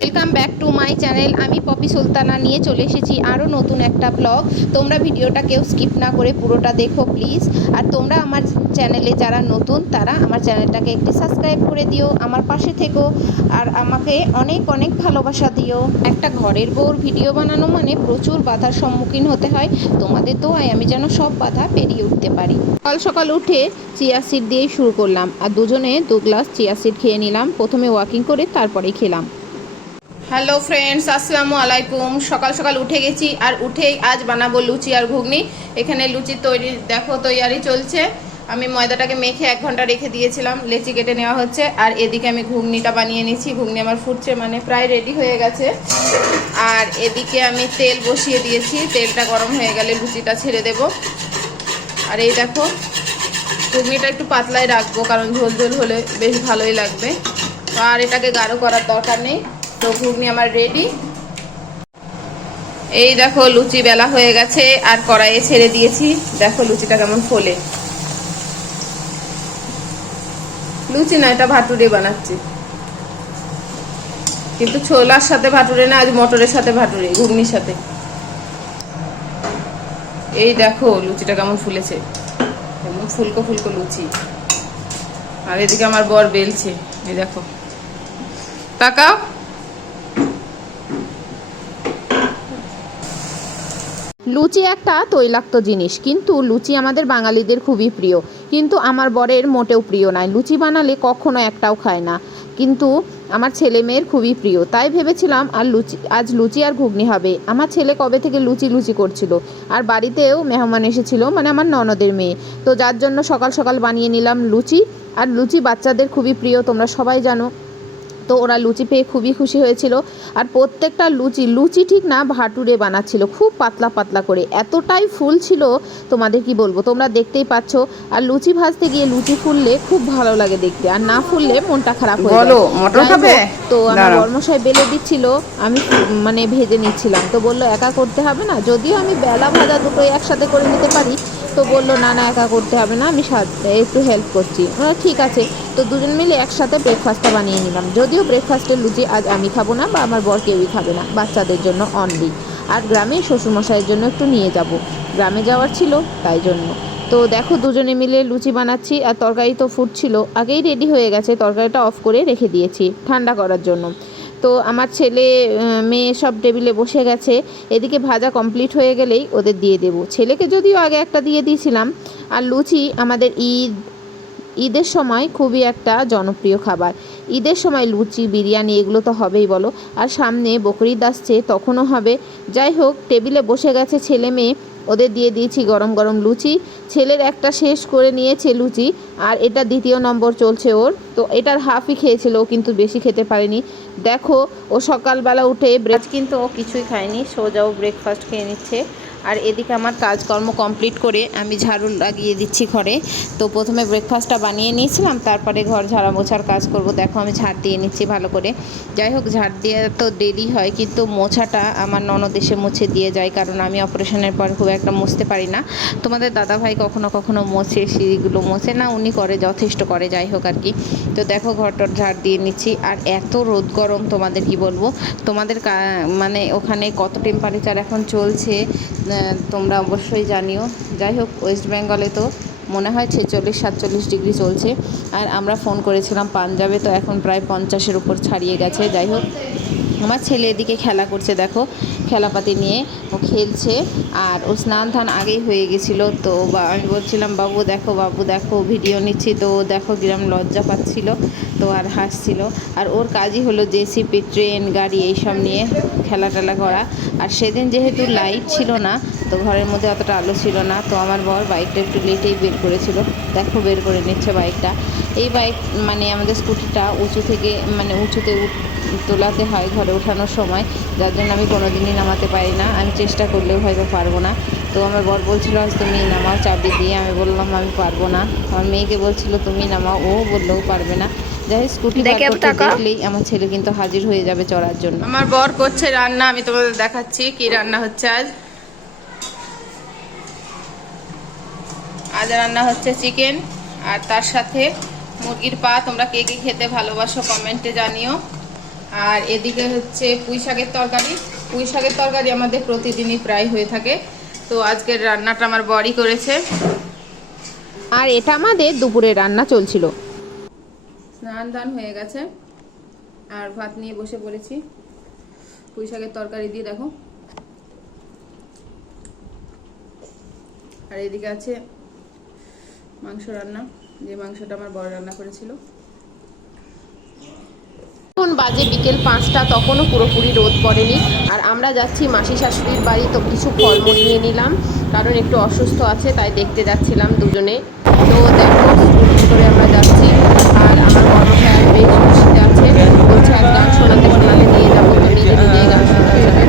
Welcome back to my channel. আমি poppy Sultana নিয়ে চলে এসেছি আরও নতুন একটা ব্লগ। তোমরা ভিডিওটা কেউ স্কিপ না করে পুরোটা দেখো প্লিজ। আর তোমরা আমার চ্যানেলে যারা নতুন তারা আমার চ্যানেলটাকে একটু সাবস্ক্রাইব করে দিও, আমার পাশে থেকো আর আমাকে অনেক অনেক ভালোবাসা দিও। একটা ঘরের বউর ভিডিও বানানো মানে প্রচুর বাধার সম্মুখীন হতে হয়। তোমাদের দোয়ায় আমি যেন সব বাধা পেরিয়ে উঠতে পারি। সকাল সকাল উঠে চিয়া সিড দিয়েই শুরু করলাম আর দুজনে 2 গ্লাস চিয়া সিড খেয়ে নিলাম। প্রথমে ওয়াকিং করে তারপরে খেলাম। হ্যালো ফ্রেন্ডস, আসসালামু আলাইকুম। সকাল সকাল উঠে গেছি আর উঠেই আজ বানাবো লুচি আর ঘুগনি। এখানে লুচি তৈয়ারি চলছে। আমি ময়দাটাকে মেখে 1 ঘন্টা রেখে দিয়েছিলাম। লেচি কেটে নেওয়া হচ্ছে আর এদিকে আমি ঘুগনিটা বানিয়ে নিচ্ছি। ঘুগনি আমার ফুটছে, মানে প্রায় রেডি হয়ে গেছে। আর এদিকে আমি তেল বসিয়ে দিয়েছি, তেলটা গরম হয়ে গেলে লুচিটা ছেড়ে দেব। আর এই দেখো, ঘুগনিটা একটু পাতলাই রাখবো কারণ ঝোল ঝোল হলে বেশ ভালোই লাগবে। আর এটাকে গাঢ় করার দরকার নেই। তো ঘুগনি আমার রেডি। এই দেখো লুচি বেলা হয়ে গেছে আর কড়াইয়ে ছেড়ে দিয়েছি। দেখো লুচিটা কেমন ফোলে। লুচি না, এটা ভাটুরে বানাচ্ছি, কিন্তু ছোলার সাথে ভাটুরে না, আজ মটরের সাথে ভাটুরে, ঘুগনির সাথে। এই দেখো লুচিটা কেমন ফুলেছে, কেমন ফুলকো ফুলকো লুচি। আর এদিকে আমার বর বেলছে, এই দেখো, তাকাও। লুচি একটা তৈলাক্ত জিনিস, কিন্তু লুচি আমাদের বাঙালিদের খুবই প্রিয়, কিন্তু আমার বরের মোটেও প্রিয় নয়। লুচি বানালে কখনো একটাও খায় না, কিন্তু আমার ছেলে মেয়ের খুবই প্রিয়। তাই ভেবেছিলাম আজ লুচি আর ঘুগনি হবে। আমার ছেলে কবে থেকে লুচি লুচি করছিল, আর বাড়িতেও মেহমান এসেছিল, মানে আমার ননদের মেয়ে। তো যার জন্য সকাল সকাল বানিয়ে নিলাম লুচি। আর লুচি বাচ্চাদের খুবই প্রিয়, তোমরা সবাই জানো। তো ওরা লুচি পেয়ে খুবই খুশি হয়েছিল। আর প্রত্যেকটা লুচি ঠিক না ভাটুরে বানাচ্ছিল, খুব পাতলা পাতলা করে, এতটাই ফুল ছিল তোমাদের কি বলবো, তোমরা দেখতেই পাচ্ছ। আর লুচি ভাজতে গিয়ে লুচি ফুললে খুব ভালো লাগে দেখতে, আর না ফুললে মনটা খারাপ হয়ে যায়। মটর খাবে? তো আমার বর্মশাই বেলে দিচ্ছিল, আমি মানে ভেজে নিচ্ছিলাম। তো বললো একা করতে হবে না, যদিও আমি বেলা ভাজা দুটোই একসাথে করে নিতে পারি। তো বললো না না, একা করতে হবে না, আমি একটু হেল্প করছি। ঠিক আছে। তো দুজন মিলে একসাথে ব্রেকফাস্টটা বানিয়ে নিলাম। যদিও ব্রেকফাস্টের লুচি আজ আমি খাবো না বা আমার বর কেউই খাবে না, বাচ্চাদের জন্য অনলি। আর গ্রামে শ্বশুরমশাইয়ের জন্য একটু নিয়ে যাব, গ্রামে যাওয়ার ছিল তাই জন্য। তো দেখো দুজনে মিলে লুচি বানাচ্ছি আর তরকারি তো ফুটছিল, আগেই রেডি হয়ে গেছে। তরকারিটা অফ করে রেখে দিয়েছি ঠান্ডা করার জন্য। তো আমার ছেলে মেয়ে সব টেবিলে বসে গেছে। এদিকে ভাজা কমপ্লিট হয়ে গেলেই ওদের দিয়ে দেবো। ছেলেকে যদিও আগে একটা দিয়ে দিয়েছিলাম। আর লুচি আমাদের ঈদের সময় খুবই একটা জনপ্রিয় খাবার। ঈদের সময় লুচি বিরিয়ানি এগুলো তো হবেই বলো, আর সামনে বকরিদ আসছে, তখনও হবে। যাই হোক, টেবিলে বসে গেছে ছেলে মেয়ে, ওদের দিয়ে দিয়েছি গরম গরম লুচি। ছেলের একটা শেষ করে নিয়েছে লুচি, আর এটা দ্বিতীয় নম্বর চলছে ওর। তো এটার হাফই খেয়েছিল, ও কিন্তু বেশি খেতে পারেনি। দেখো, ও সকালবেলা উঠে কিন্তু ও কিছুই খায়নি, সোজাও ব্রেকফাস্ট খেয়ে নিচ্ছে। আর এদিকে আমার কাজকর্ম কমপ্লিট করে আমি ঝাড়ু লাগিয়ে দিচ্ছি ঘরে। তো প্রথমে ব্রেকফাস্টটা বানিয়ে নিয়েছিলাম, তারপরে ঘর ঝাড়া মোছার কাজ করব। দেখো আমি ঝাড় দিয়ে নিচ্ছি ভালো করে। যাই হোক, ঝাড় দিয়ে তো দেরি হয়, কিন্তু মোছাটা আমার ননদ এসে মুছে দিয়ে যায়, কারণ আমি অপারেশনের পর খুব একটা মুছতে পারি না। তোমাদের দাদাভাই কখনো কখনো মোছে, সিঁড়িগুলো মোছে না, উনি করে, যথেষ্ট করে। যাই হোক আর কি। তো দেখো ঘরটার ঝাড় দিয়ে নিচ্ছি। আর এত রোদ গরম তোমাদের কি বলবো। তোমাদের মানে ওখানে কত টেম্পারেচার এখন চলছে তোমরা অবশ্যই জানিও। যাই হোক, ওয়েস্ট বেঙ্গলে তো মনে হয় 46-47 ডিগ্রি চলছে। আর আমরা ফোন করেছিলাম পাঞ্জাবে, তো এখন প্রায় 50-এর উপর ছাড়িয়ে গেছে। যাই হোক, আমার ছেলে এদিকে খেলা করছে, দেখো খেলাপাতি নিয়ে ও খেলছে। আর ও স্নান ধান আগেই হয়ে গেছিলো। তো আমি বলছিলাম বাবু দেখো ভিডিও নিচ্ছি, তো দেখো কিরম লজ্জা পাচ্ছিল, তো আর হাসছিল। আর ওর কাজই হলো জেসিপি, ট্রেন, গাড়ি এইসব নিয়ে খেলা টেলা করা। আর সেদিন যেহেতু লাইট ছিল না, তো ঘরের মধ্যে অতটা আলো ছিল না, তো আমার বর বাইকটা একটু লেটেই বের করেছিল। দেখো বের করে নিচ্ছে বাইকটা। এই বাইক মানে আমাদের স্কুটিটা উঁচু থেকে, মানে উঁচুতে তোলাতে হয় ঘরে ওঠানোর সময়, যার জন্য আমি কোনো দিনই নামাতে পারি না। আমি চেষ্টা করলেও হয়তো পারবো না। তো আমার বর বলছিল আজ তুমি নামাও চাবি দিয়ে, আমি বললাম আমি পারবো না। আমার মেয়েকে বলছিল তুমি নামাও, ও বললেও পারবে না। যাই হোক, স্কুটি বার করতে দেখলেই আমার ছেলে কিন্তু হাজির হয়ে যাবে চড়ার জন্য। আমার বর করছে রান্না, আমি তোমাদের দেখাচ্ছি কি রান্না হচ্ছে আজ। আজ রান্না হচ্ছে চিকেন, আর তার সাথে মুরগির পা। তোমরা কে কে খেতে ভালোবাসো কমেন্টে জানিও। আর এদিকে হচ্ছে পুঁই শাকের তরকারি। পুঁই শাকের তরকারি আমাদের প্রতিদিনই প্রায় হয়ে থাকে, তো আজকের রান্নাটা আমার বরই করেছে। আর এটা আমাদের দুপুরে রান্না চলছিল। স্নান দান হয়ে গেছে আর ভাত নিয়ে বসে পড়েছি পুঁই শাকের তরকারি দিয়ে, দেখো। আর এদিকে আছে মাংস রান্না, যে মাংসটা আমার বড় রান্না করেছিল। এখন বাজে বিকেল 5টা, তখনও পুরোপুরি রোদ পড়েনি। আর আমরা যাচ্ছি মাসি শাশুড়ির বাড়ি, তো কিছু ফলমূল নিয়ে নিলাম, কারণ একটু অসুস্থ আছে, তাই দেখতে যাচ্ছিলাম দুজনে। তো দেখো স্কুল করে আমরা যাচ্ছি। আর আমার কর্মচারী বেশ খুশিতে আছে, বলছে এক গান শোনাতে শোনাতে নিয়ে যাবো, তো নিজে নিজেই গান শোনাতে যাবে।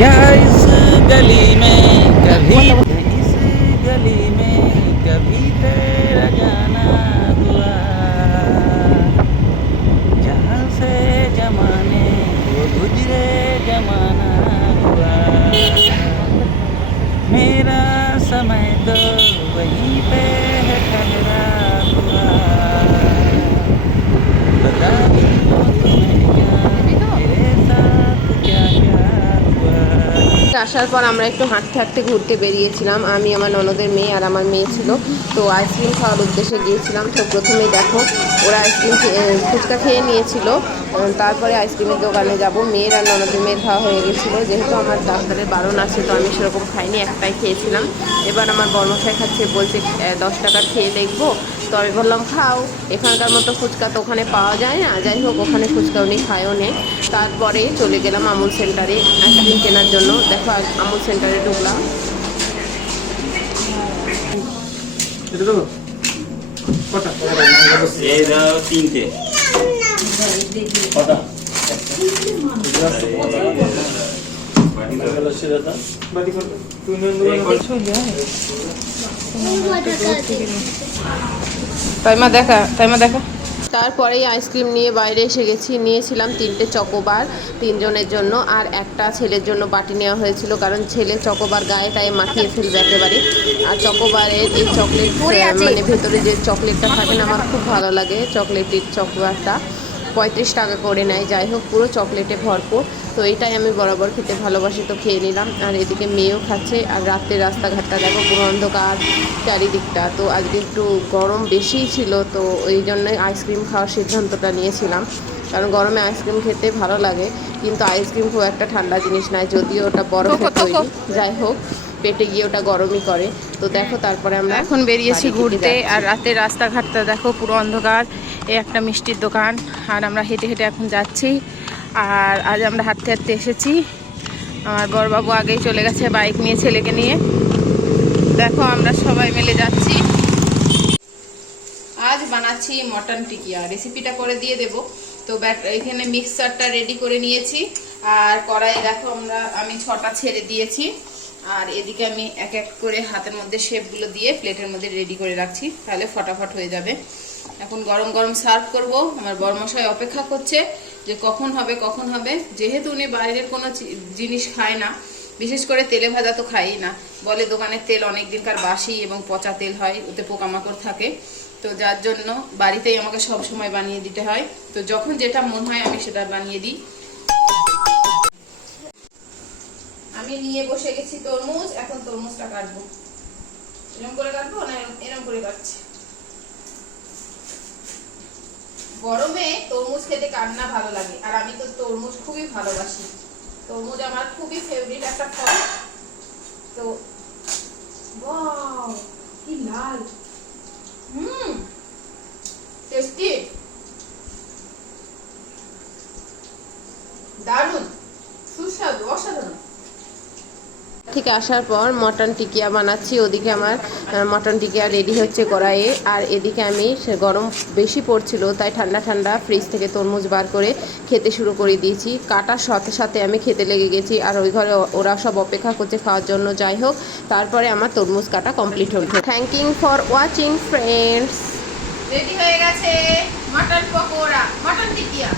क्या इस गली में कभी इस गली में कभी तेरा जाना हुआ, जहाँ से जमाने वो गुजरे जमाना हुआ, मेरा समय तो वहीं पे है ठहरा हुआ, बता दो तुम्हें क्या मेरे साथ क्या क्या हुआ। আসার পর আমরা একটু হাঁটতে হাঁটতে ঘুরতে বেরিয়েছিলাম, আমি, আমার ননদের মেয়ে আর আমার মেয়ে ছিল। তো আইসক্রিম খাওয়ার উদ্দেশ্যে গিয়েছিলাম। তো প্রথমেই দেখো ওরা আইসক্রিম ফুচকা খেয়ে নিয়েছিল, তারপরে আইসক্রিমের দোকানে যাব। মেয়ের আর ননদের মেয়ের খাওয়া হয়ে গেছিলো, যেহেতু আমার ডাক্তারের বারণ আছে, তো আমি সেরকম খাইনি, একটাই খেয়েছিলাম। এবার আমার বর্মশাই খাচ্ছে, বলছে 10 টাকার খেয়ে দেখবো। তো আমি বললাম খাও, এখানকার মতো ফুচকা তো ওখানে পাওয়া যায় না। যাই হোক, ওখানে ফুচকা উনি খায়ও নেই। তারপরে চলে গেলাম আমুল সেন্টারে আইসক্রিম কেনার জন্য। দেখো আমুল সেন্টারে ঢুকলাম। তিনটে তাইমা দেখা তারপরেই আইসক্রিম নিয়ে বাইরে এসে গেছি। নিয়েছিলাম 3টে চকোবার 3জনের জন্য, আর একটা ছেলের জন্য বাটি নেওয়া হয়েছিল, কারণ ছেলে চকোবার গায়ে টায়ে মাখিয়ে ফেলবে একেবারে। আর চকোবারের এই চকলেট মানে ভেতরে যে চকলেটটা থাকে না, আমার খুব ভালো লাগে চকলেটের চকোবারটা। 35 টাকা করে নেয়। যাই হোক, পুরো চকলেটে ভরপুর, তো এটাই আমি বরাবর খেতে ভালোবাসি, তো খেয়ে নিলাম। আর এদিকে মেয়েও খাচ্ছে। আর রাত্রে রাস্তাঘাটটা দেখো পুরো অন্ধকার চারিদিকটা। তো আজকে একটু গরম বেশিই ছিল, তো ওই জন্যই আইসক্রিম খাওয়ার সিদ্ধান্তটা নিয়েছিলাম, কারণ গরমে আইসক্রিম খেতে ভালো লাগে। কিন্তু আইসক্রিম খুব একটা ঠান্ডা জিনিস নয়, যদিও ওটা বরফের তৈরি। যাই হোক, পেটে গিয়ে ওটা গরমই করে। তো দেখো, তারপরে আমরা এখন বেরিয়েছি ঘুরতে। আর রাতে রাস্তাঘাটটা দেখো পুরো অন্ধকার। এই একটা মিষ্টির দোকান, আর আমরা হেঁটে হেঁটে এখন যাচ্ছি। আর আজ আমরা হাঁটতে হাঁটতে এসেছি। আমার বড়বাবু আগেই চলে গেছে বাইক নিয়ে ছেলেকে নিয়ে। দেখো আমরা সবাই মিলে যাচ্ছি। আজ বানাচ্ছি মটন টিকিয়া, রেসিপিটা করে দিয়ে দেব। তো এখানে মিক্সারটা রেডি করে নিয়েছি। আর কড়াইয়ে দেখো আমি 6টা ছেড়ে দিয়েছি। আর এদিকে আমি এক এক করে হাতের মধ্যে শেপগুলো দিয়ে প্লেটের মধ্যে রেডি করে রাখছি, তাহলে ফটাফট হয়ে যাবে। এখন গরম গরম সার্ভ করব। আমার বড়মশাই অপেক্ষা করছে যে কখন হবে। যেহেতু উনি বাইরের কোনো জিনিস খায় না, বিশেষ করে তেলে ভাজা তো খাই না, বলে দোকানের তেল অনেক দিনকার বাসি এবং পচা তেল হয়, ওতে পোকামাকড় থাকে। তো যার জন্য বাড়িতেই আমাকে সব সময় বানিয়ে দিতে হয়। তো যখন যেটা মন হয় আমি সেটা বানিয়ে দিই। আমি নিয়ে বসে গেছি তরমুজ, এখন তরমুজটা কাটবো। এরকম করে কাটবো না এরকম করে কাটছি। গরমে তরমুজ খেতে কার না ভালো লাগে, আর আমি তো তরমুজ খুবই ভালোবাসি। তরমুজ আমার খুবই ফেভারিট একটা ফল। তো ওয়াও, কি লাল, টেস্টি, দারুণ, সুস্বাদু, অসাধারণ। থেকে আসার পর মটন টিকিয়া বানাচ্ছি। ওদিকে আমার মটন টিকিয়া রেডি হচ্ছে কড়াইয়ে। আর এদিকে আমি গরম বেশি পড়ছিল, তাই ঠান্ডা ঠান্ডা ফ্রিজ থেকে তরমুজ বার করে খেতে শুরু করে দিয়েছি। কাটার সাথে সাথে আমি খেতে লেগে গেছি। আর ওই ঘরে ওরা সব অপেক্ষা করছে খাওয়ার জন্য। যাই হোক, তারপরে আমার তরমুজ কাটা কমপ্লিট হল। Thank you for watching friends. Ready হয়ে গেছে মটন পকোড়া, মটন টিকিয়া।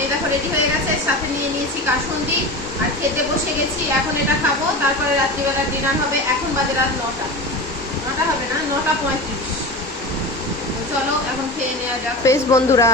এই দেখো রেডি হয়ে গেছে। সাথে নিয়ে নিয়েছি কাসুন্দি, আর খেতে বসে গেছি। এখন এটা খাবো, তারপরে রাত্রিবেলা ডিনার হবে। এখন বাজে রাত 9টা হবে না, 9টা 35। এখন খেয়ে নেওয়া যাক। বেশ বন্ধুরা,